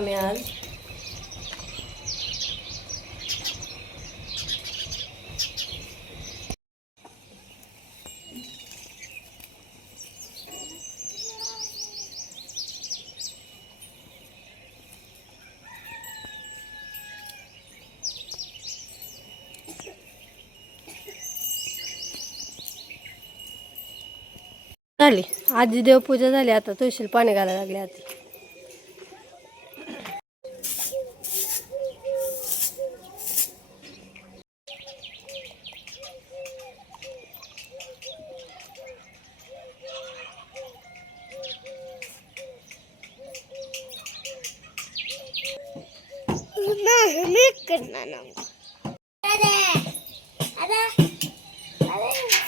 आम्ही आज. झाली. आजी देवपूजा झाली आता तुळशीला पाणी घालायला लागले आता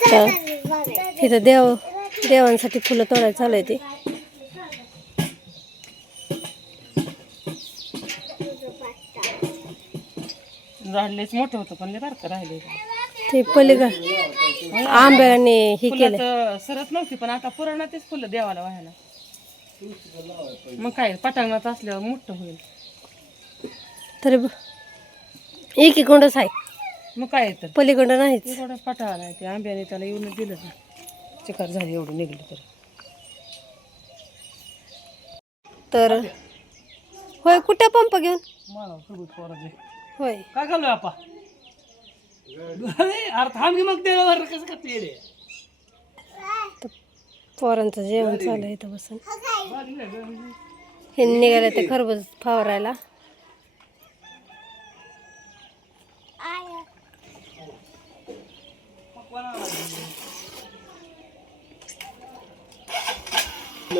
तर इथं देव देवांसाठी फुलं तोडायला चालू आहे ते. झाडलेच मोठं होतं पण लय बारकं राहिले ते पलीकड आंब्याने हे केलं. सरत नव्हती पण आता पुराणातच फुलं देवाला व्हायला. मग काय पटांगणात असल्यावर मोठं होईल. तरी एक इकडंच आहे. मग काय तर? पलीकडं नाहीच. थोडं पटाळा नाही ते आंब्याने त्याला येऊन दिलं ना चिकार झाली एवढं निघलं तर. तर होय कुठे पंप घेऊन? मला सबूत पोराचे. होय. काय घालू आपा? अरे थांब की मग देवावर कसं करते रे. तर पोरांचं जेवण चालू आहे. इथं बसून. हे निघाले ते खरबूज फवारायला.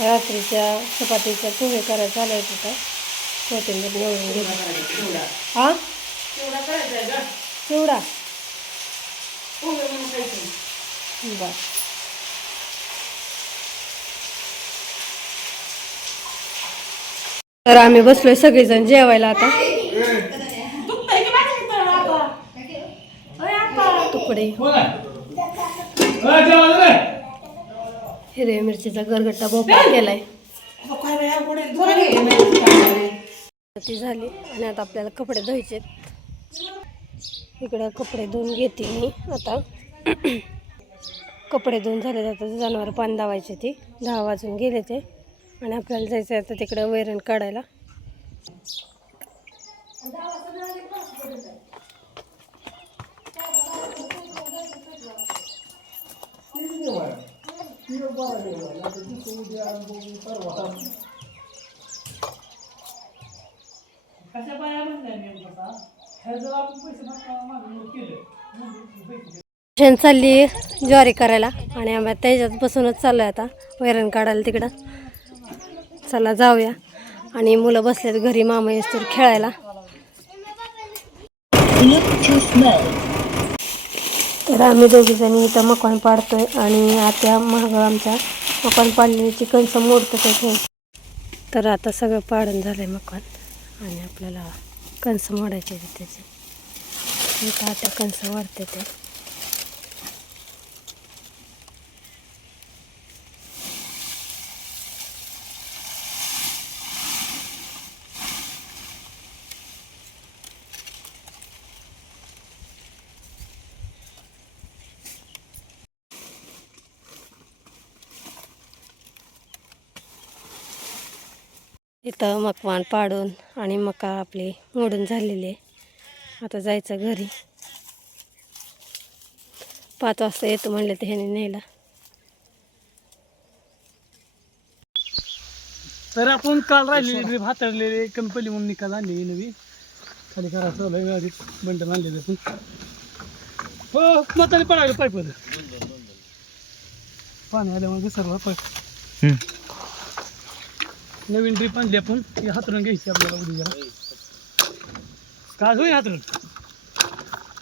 रात्रीच्या चपातीच्या पोहे करायला चालू आहेत आता कोथिंबीर निवडून घेतली. हा चिवडा बर. तर आम्ही बसलोय सगळेजण जेवायला आता. तुकडे. हिरव्या मिरचीचा गरगट्टा भोपळा केलाय. ती झाली आणि आता आपल्याला कपडे धुवायचे इकडं कपडे धुवून घेते मी आता. कपडे धुवून झाले जातात जनावर पान धावायचे ती. दहा वाजून गेले ते. आणि आपल्याला जायचं आहे आता तिकडे वैरण काढायला. शेण चालली ज्वारी करायला आणि आम्ही त्याच्यात बसूनच चाललो आता. वैरण काढायला तिकडं. चला जाऊया. आणि मुलं बसलेत घरी मामा येस्तोर खेळायला. तर आम्ही दोघीजणी इथं मकान पाडतोय आणि आता महाग आमच्या मकान पाडलेली चिकन मोडतं त्याचे तर आता सगळं पाडून झालंय मकान आणि आपल्याला कणसं मोडायचे त्याचे आता कणसं वाढते ते इथं मकवान पाडून आणि मका आपली मोडून झालेली. आहे आता जायचं घरी. पाच वाजता येतो म्हणले तर ह्याने न्यायला. तर आपण काल राहिलेली हाताळलेली कंपनी म्हणून निकाल आणली नवी. खाली करा चालू आधी बंडल आणलेलं आपण हो म्हातारी पडायला पाईप पाणी आल्यामुळे सर्व पाईप नवीन ट्रिप आणली आपण ती हातरून घ्यायची आपल्याला उद्या जरा. का आज होईन हातरून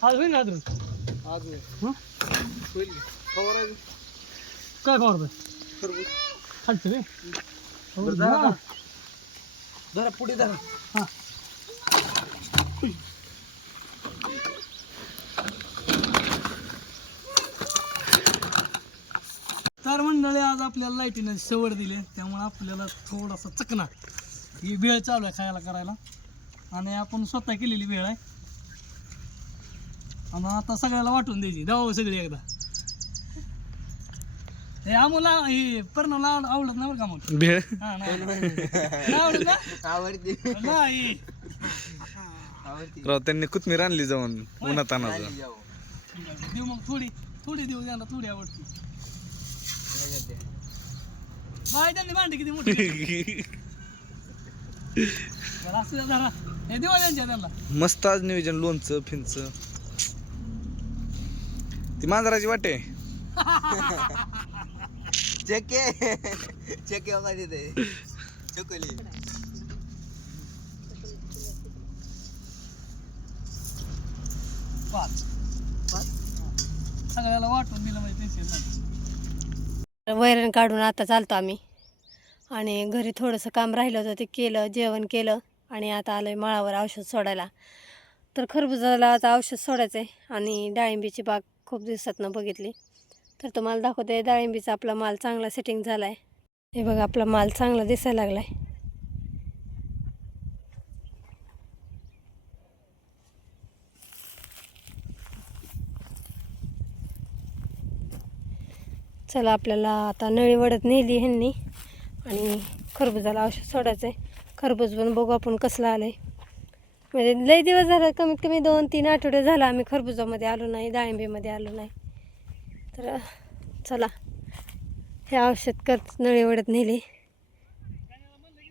आज होईन हातरून आज हं? होईल काय खबर खरबूज. खालचं रे? हो, बरं, जरा. जरा पुढे धरा. हा. तर मंडळी आज आपल्याला लाईटीनं सवड दिली. त्यामुळे आपल्याला थोडासा चकना. ही वेळ चालू आहे खायला करायला. आणि आपण स्वतः केलेली वेळ आहे. आणि आता सगळ्याला वाटून द्यायची. जाऊ सगळी एकदा. हे आम्हाला हे पर्णाला आवड- आवडत नाही बरं का मग? भेळ? हा, नाही नाही आवडत ना? आवडते. नाही. आवडते. राव त्यांनी कोथमीर आणली जाऊन उन्हात आणायचं देऊ मग थोडी थोडी देऊ त्यांना थोडी आवडते. बाय त्यांनी भांडी किती मोठी असू जरा हे देवा त्यांच्या त्यांना मस्त आज नियोजन लोणचं फिंच. ती मांजराची वाटे. चके. चके बघा तिथे. चकोली. पाच. सगळ्याला वाटून दिलं म्हणजे टेन्शन नाही. वैरण काढून आता चालतो आम्ही. आणि घरी थोडंसं काम राहिलं होतं ते केलं जेवण केलं आणि आता आलं आहे माळावर औषध सोडायला. तर खरबुजाला आता औषध सोडायचं आहे आणि डाळिंबीची बाग खूप दिवसातनं बघितली. तर तुम्हाला दाखवते डाळिंबीचा आपला माल चांगला सेटिंग झाला आहे हे बघा आपला माल चांगला दिसायला लागला आहे चला आपल्याला आता नळी वडत नेली ह्यांनी. आणि खरबुजाला औषध सोडायचं आहे खरबूज पण बघू आपण कसलं आलं आहे म्हणजे लई दिवस झाला कमीत कमी दोन तीन आठवडे झाला आम्ही खरबुजामध्ये आलो नाही डाळिंबीमध्ये आलो नाही. तर चला. हे औषध कर नळी वडत नेली.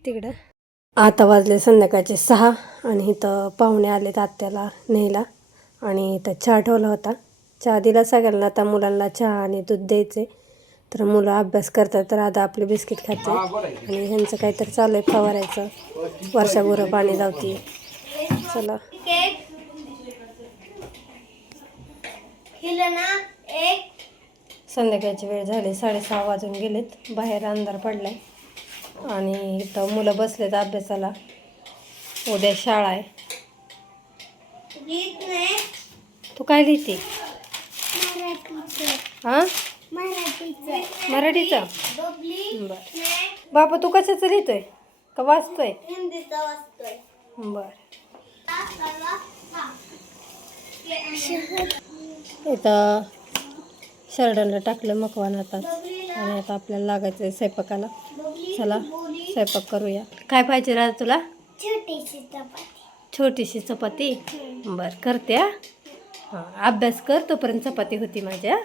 तिकडं. आता वाजले संध्याकाळचे सहा आणि इथं पाहुणे आलेत आत्याला न्यायला. आणि इथं चहा ठेवला होता. चहा दिला सगळ्यांना आता मुलांना चहा आणि दूध द्यायचे तर मुलं अभ्यास करतात तर आता आपले बिस्किट खाते. आणि ह्यांचं काहीतरी चालू आहे फवारायचं वर्षाभर पाणी जावती चला. संध्याकाळची वेळ झाली साडेसहा वाजून गेलेत. बाहेर अंधार पडलाय. आणि इथं मुलं बसलेत अभ्यासाला. उद्या शाळा आहे. तू काय लिहिते? हां? मराठीचं. बर. बाबा तू कशाचं लिहितोय? का वाचतोय? बर. इथं शरडाला टाकलं मकवान आता. आणि आता आपल्याला लागायचं आहे स्वयंपाकाला चला स्वयंपाक करूया. काय पाहिजे राजा तुला? छोटीशी चपाती. बर करते हां. अभ्यास कर तोपर्यंत चपाती होती माझ्या.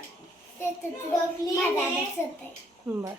बर.